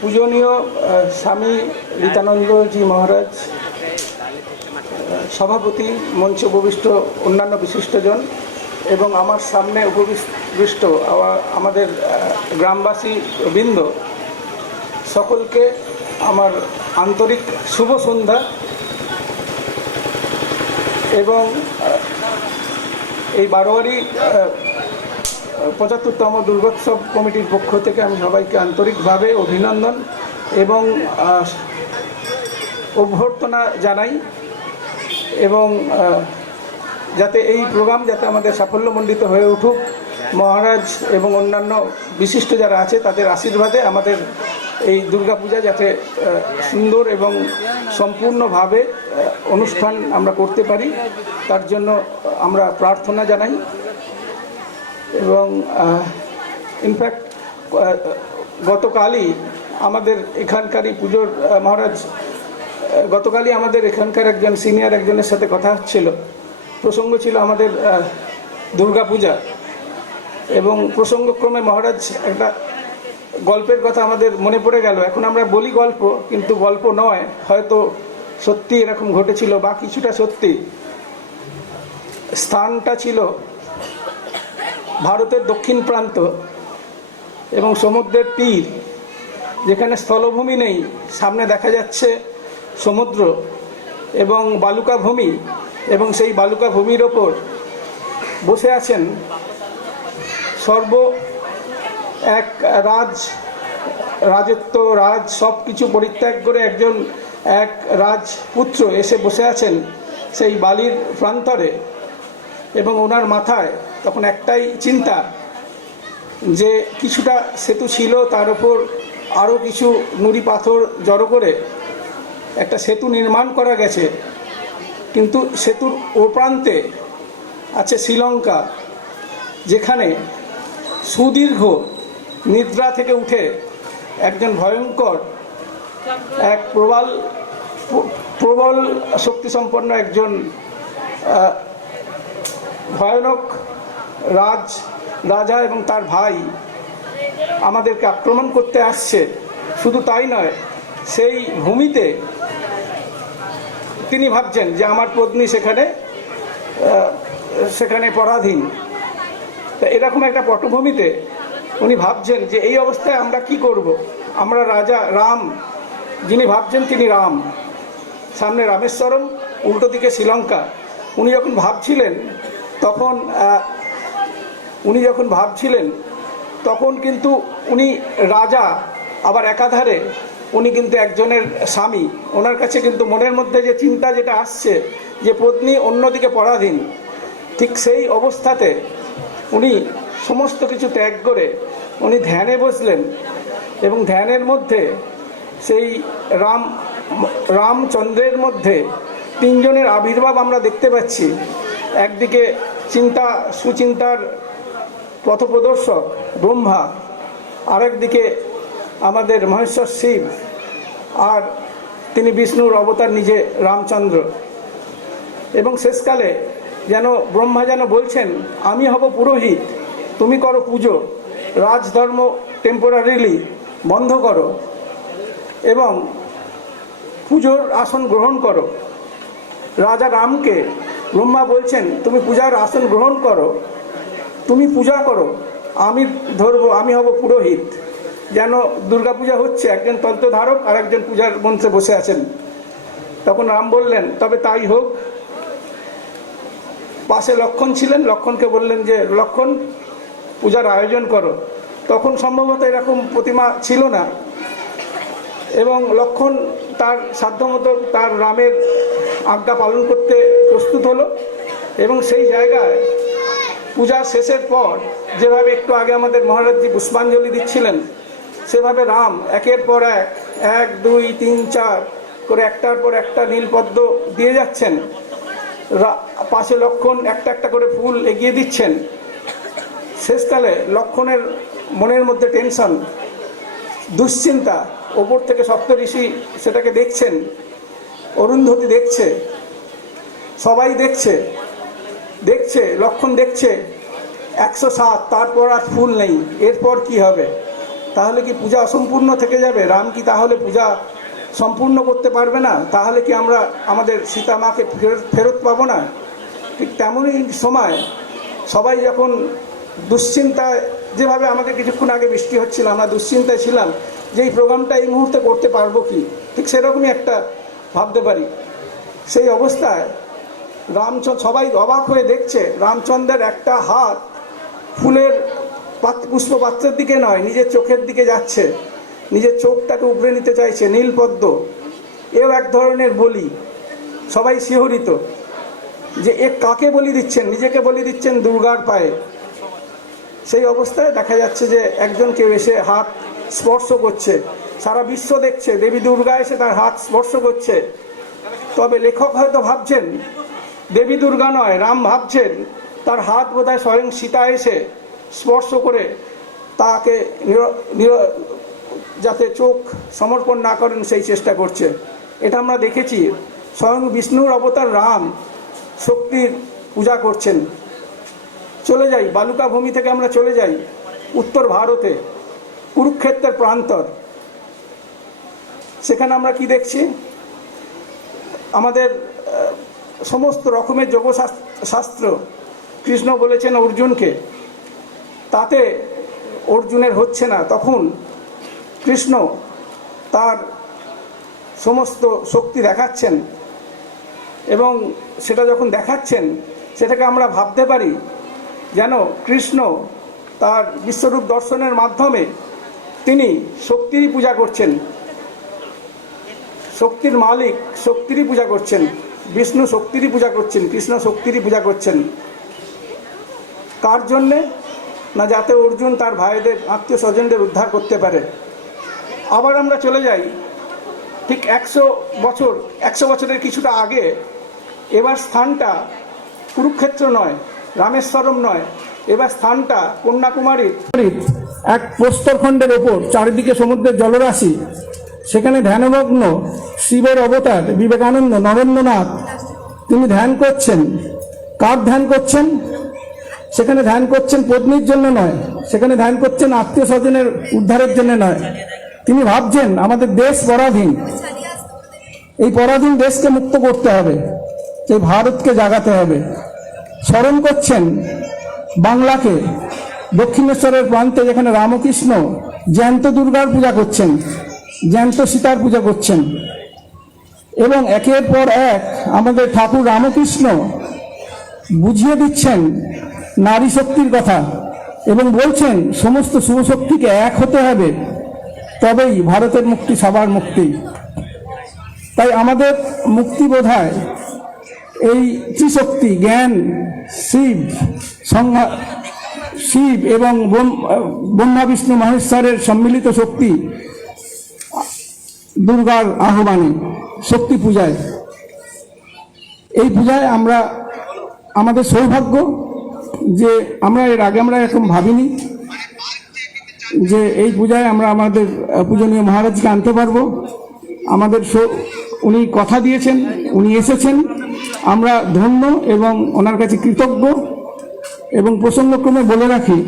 পূজনীয় স্বামী রীতানন্দজি মহারাজ, সভাপতি, মঞ্চে উপবিষ্ট অন্যান্য বিশিষ্টজন এবং আমার সামনে উপবিষ্ট আমাদের গ্রামবাসী বৃন্দ, সকলকে আমার আন্তরিক শুভ সন্ধ্যা। এবং এই বারোয়ারি ৭৫তম দুর্গোৎসব কমিটির পক্ষ থেকে আমি সবাইকে আন্তরিকভাবে অভিনন্দন এবং অভ্যর্থনা জানাই, এবং যাতে এই প্রোগ্রাম যাতে আমাদের সাফল্যমণ্ডিত হয়ে উঠুক, মহারাজ এবং অন্যান্য বিশিষ্ট যারা আছে তাদের আশীর্বাদে আমাদের এই দুর্গাপূজা যাতে সুন্দর এবং সম্পূর্ণভাবে অনুষ্ঠান আমরা করতে পারি, তার জন্য আমরা প্রার্থনা জানাই। এবং ইনফ্যাক্ট গতকালই আমাদের এখানকারই পুজোর মহারাজ, গতকালই আমাদের এখানকার একজন সিনিয়র একজনের সাথে কথা হচ্ছিল, প্রসঙ্গ ছিল আমাদের দুর্গাপূজা, এবং প্রসঙ্গক্রমে মহারাজ একটা গল্পের কথা আমাদের মনে পড়ে গেল। এখন আমরা বলি গল্প, কিন্তু গল্প নয়, হয়তো সত্যি এরকম ঘটেছিল বা কিছুটা সত্যি। স্থানটা ছিল ভারতের দক্ষিণ প্রান্ত এবং সমুদ্রের তীর, যেখানে স্থলভূমি নেই, সামনে দেখা যাচ্ছে সমুদ্র এবং বালুকা ভূমি, এবং সেই বালুকা ভূমির ওপর বসে আছেন এক রাজত্ব সব কিছু পরিত্যাগ করে এক রাজপুত্র এসে বসে আছেন সেই বালির প্রান্তরে, এবং ওনার মাথায় তখন একটাই চিন্তা যে কিছুটা সেতু ছিল, তার উপর আরও কিছু নুড়ি পাথর জড়ো করে একটা সেতু নির্মাণ করা গেছে, কিন্তু সেতুর ও প্রান্তে আছে শ্রীলঙ্কা, যেখানে সুদীর্ঘ নিদ্রা থেকে উঠে একজন ভয়ঙ্কর এক প্রবল শক্তিসম্পন্ন একজন ভয়ানক রাজা এবং তার ভাই আমাদেরকে আক্রমণ করতে আসছে। শুধু তাই নয়, সেই ভূমিতে তিনি ভাবছেন যে আমার পত্নী সেখানে পরাধীন। তা এরকম একটা পটভূমিতে উনি ভাবছেন যে এই অবস্থায় আমরা কি করব। আমরা রাজা রাম, যিনি ভাবছেন তিনি রাম, সামনে রামেশ্বরম, উল্টো দিকে শ্রীলঙ্কা। উনি যখন ভাবছিলেন তখন কিন্তু উনি রাজা, আবার একাধারে উনি কিন্তু একজনের স্বামী। ওনার কাছে কিন্তু মনের মধ্যে যে চিন্তা যেটা আসছে যে পত্নী অন্যদিকে পরাধীন, ঠিক সেই অবস্থাতে উনি সমস্ত কিছু ত্যাগ করে উনি ধ্যানে বসলেন, এবং ধ্যানের মধ্যে সেই রামচন্দ্রের মধ্যে তিনজনের আবির্ভাব আমরা দেখতে পাচ্ছি। একদিকে সুচিন্তার পথপ্রদর্শক ব্রহ্মা, আরেকদিকে আমাদের মহেশ্বর শিব, আর তিনি বিষ্ণুর অবতার নিজে রামচন্দ্র। এবং শেষকালে ব্রহ্মা বলছেন, আমি হব পুরোহিত, তুমি করো পুজো, রাজধর্ম টেম্পোরারিলি বন্ধ করো এবং পুজোর আসন গ্রহণ করো। রাজা রামকে ব্রহ্মা বলছেন, তুমি পূজার আসন গ্রহণ করো, তুমি পূজা করো, আমি ধরবো, আমি হব পুরোহিত। দুর্গাপূজা হচ্ছে, একজন তন্ত্রধারক আর একজন পূজার মঞ্চে বসে আছেন। তখন রাম বললেন, তবে তাই হোক। পাশে লক্ষ্মণ ছিলেন, লক্ষ্মণকে বললেন যে লক্ষ্মণ, পূজার আয়োজন করো। তখন সম্ভবত এরকম প্রতিমা ছিল না, এবং লক্ষ্মণ তার সাধ্যমতো তার রামের আজ্ঞা পালন করতে প্রস্তুত হলো। এবং সেই জায়গায় পূজা শেষের পর যেভাবে একটু আগে আমাদের মহারাজজি পুষ্পাঞ্জলি দিচ্ছিলেন, সেভাবে রাম একের পর এক 2 3 4 করে একটার পর একটা নীলপদ্ম দিয়ে যাচ্ছেন। পাশে লক্ষ্মণ একটা একটা করে ফুল এগিয়ে দিচ্ছেন। শেষকালে লক্ষ্মণের মনের মধ্যে টেনশন, দুশ্চিন্তা, ওপর থেকে সপ্তঋষি সেটাকে দেখছেন, অরুন্ধতী দেখছে, সবাই দেখছে, লক্ষ্মণ দেখছে 107, তারপর আর ফুল নেই, এরপর কি হবে। তাহলে কি পূজা অসম্পূর্ণ থেকে যাবে? রাম কি তাহলে পূজা সম্পূর্ণ করতে পারবে না? তাহলে কি আমরা আমাদের সীতা মাকে ফেরত পাবো না? ঠিক তেমনই সময় সবাই যখন দুশ্চিন্তায়, যেভাবে আমাদের কিছুক্ষণ আগে বৃষ্টি হচ্ছিল, আমরা দুশ্চিন্তায় ছিলাম যে এই প্রোগ্রামটা এই মুহূর্তে করতে পারবো কি, ঠিক সেরকমই একটা ভাবতে পারি। সেই অবস্থায় রামচন্দ্র, সবাই অবাক হয়ে দেখছে রামচন্দ্রের একটা হাত ফুলের পুষ্পপাত্রের দিকে নয়, নিজের চোখের দিকে যাচ্ছে, নিজের চোখটাকে উপড়ে নিতে চাইছে, নীলপদ্ম। এও এক ধরনের বলি। সবাই শিহরিত যে এ কাকে বলি দিচ্ছেন? নিজেকে বলি দিচ্ছেন দুর্গার পায়ে। সেই অবস্থায় দেখা যাচ্ছে যে একজন কেউ এসে হাত স্পর্শ করছে, সারা বিশ্ব দেখছে দেবী দুর্গা এসে তার হাত স্পর্শ করছে। তবে লেখক হয়তো ভাবছেন দেবী দুর্গা নয়, রাম ভাবছেন তার হাত বোধহয় স্বয়ং সীতা এসে স্পর্শ করে তাকে যাতে চোখ সমর্পণ না করেন সেই চেষ্টা করছে। এটা আমরা দেখেছি। স্বয়ং বিষ্ণুর অবতার রাম শক্তির পূজা করছেন। চলে যাই বালুকা ভূমি থেকে, আমরা চলে যাই উত্তর ভারতে, কুরুক্ষেত্রের প্রান্তর। সেখানে আমরা কি দেখছি? আমাদের সমস্ত রকমের যোগশাস্ত্র কৃষ্ণ বলেছেন অর্জুনকে, তাতে অর্জুনের হচ্ছে না। তখন কৃষ্ণ তার সমস্ত শক্তি দেখাচ্ছেন, এবং সেটা যখন দেখাচ্ছেন সেটাকে আমরা ভাবতে পারি যেন কৃষ্ণ তার বিশ্বরূপ দর্শনের মাধ্যমে তিনি শক্তিরই পূজা করছেন, শক্তির মালিক শক্তিরই পূজা করছেন, বিষ্ণু শক্তিরই পূজা করছেন, কৃষ্ণ শক্তিরই পূজা করছেন। কার জন্যে? না যাতে অর্জুন তার ভাইদের আত্মীয় স্বজনদের উদ্ধার করতে পারে। আবার আমরা চলে যাই ঠিক 100 বছরের কিছুটা আগে। এবার স্থানটা কুরুক্ষেত্র নয়, রামেশ্বরম নয়, এবার স্থানটা কন্যাকুমারীর এক প্রস্তরখণ্ডের ওপর, চারিদিকে সমুদ্রের জলরাশি। সেখানে ধ্যানমগ্ন শিবের অবতার বিবেকানন্দ নরেন্দ্রনাথ তিনি ধ্যান করছেন। কার ধ্যান করছেন? সেখানে ধ্যান করছেন পত্নীর জন্য নয়, সেখানে ধ্যান করছেন আত্মীয় স্বজনের উদ্ধারের জন্য নয়। তিনি ভাবছেন আমাদের দেশ পরাধীন, এই পরাধীন দেশকে মুক্ত করতে হবে, এই ভারতকে জাগাতে হবে। স্মরণ করছেন বাংলাকে, দক্ষিণেশ্বরের প্রান্তে যেখানে রামকৃষ্ণ জ্যান্ত দুর্গার পূজা করছেন, জ্যান্ত সীতার পূজা করছেন, এবং একের পর এক আমাদের ঠাকুর রামকৃষ্ণ বুঝিয়ে দিচ্ছেন নারী শক্তির কথা, এবং বলছেন সমস্ত শুভশক্তিকে এক হতে হবে, তবেই ভারতের মুক্তি, সবার মুক্তি। তাই আমাদের মুক্তি বোধহয় এই ত্রিশক্তি, জ্ঞান, শিব এবং ব্রহ্মা বিষ্ণু মহেশ্বরের সম্মিলিত শক্তি, দুর্গার আহ্বানে, শক্তি পূজায়। এই পূজায় আমরা, আমাদের সৌভাগ্য যে আমরা এর আগে আমরা এরকম ভাবিনি যে এই পূজায় আমরা আমাদের পূজনীয় মহারাজকে আনতে পারবো। আমাদের উনি কথা দিয়েছেন, উনি এসেছেন, আমরা ধন্য এবং ওনার কাছে কৃতজ্ঞ। এবং প্রসঙ্গক্রমে বলে রাখি,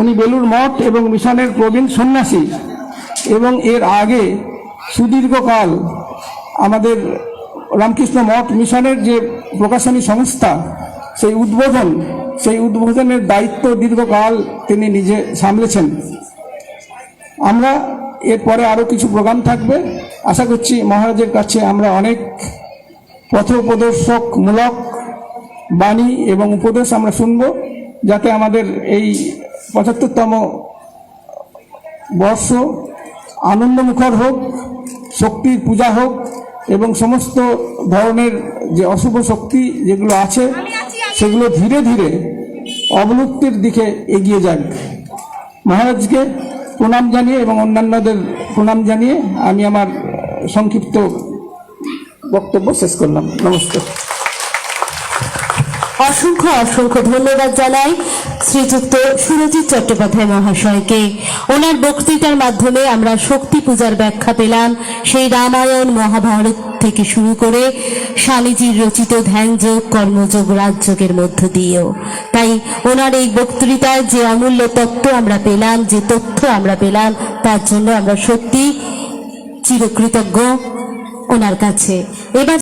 উনি বেলুর মঠ এবং মিশনের প্রবীণ সন্ন্যাসী, এবং এর আগে সুদীর্ঘকাল আমাদের রামকৃষ্ণ মঠ মিশনের যে প্রকাশনী সংস্থা, সেই উদ্বোধনের দায়িত্ব দীর্ঘকাল তিনি নিজে সামলেছেন। আমরা এরপরে আরও কিছু প্রোগ্রাম থাকবে, আশা করছি মহারাজের কাছে আমরা অনেক পথপ্রদর্শকমূলক বাণী এবং উপদেশ আমরা শুনব, যাতে আমাদের এই ৭৫তম বর্ষ আনন্দমুখর হোক, শক্তির পূজা হোক, এবং সমস্ত ধরনের যে অশুভ শক্তি যেগুলো আছে সেগুলো ধীরে ধীরে অবলুপ্তির দিকে এগিয়ে যাক। মহারাজকে প্রণাম জানিয়ে এবং অন্যান্যদের প্রণাম জানিয়ে আমি আমার সংক্ষিপ্ত বক্তব্য শেষ করলাম। নমস্কার। অসংখ্য অসংখ্য ধন্যবাদ জানাই শ্রীযুক্ত সুরজিৎ চট্টোপাধ্যায় মহাশয়কে। ওনার বক্তৃতার মাধ্যমে আমরা শক্তি পূজার ব্যাখ্যা পেলাম, সেই রামায়ণ মহাভারত থেকে শুরু করে স্বামীজির রচিত ধ্যানযোগ, কর্মযোগ, রাজযোগের মধ্য দিয়েও। তাই ওনার এই বক্তৃতায় যে অমূল্য তত্ত্ব আমরা পেলাম, যে তথ্য আমরা পেলাম, তার জন্য আমরা সত্যি চিরকৃতজ্ঞ ওনার কাছে। এবার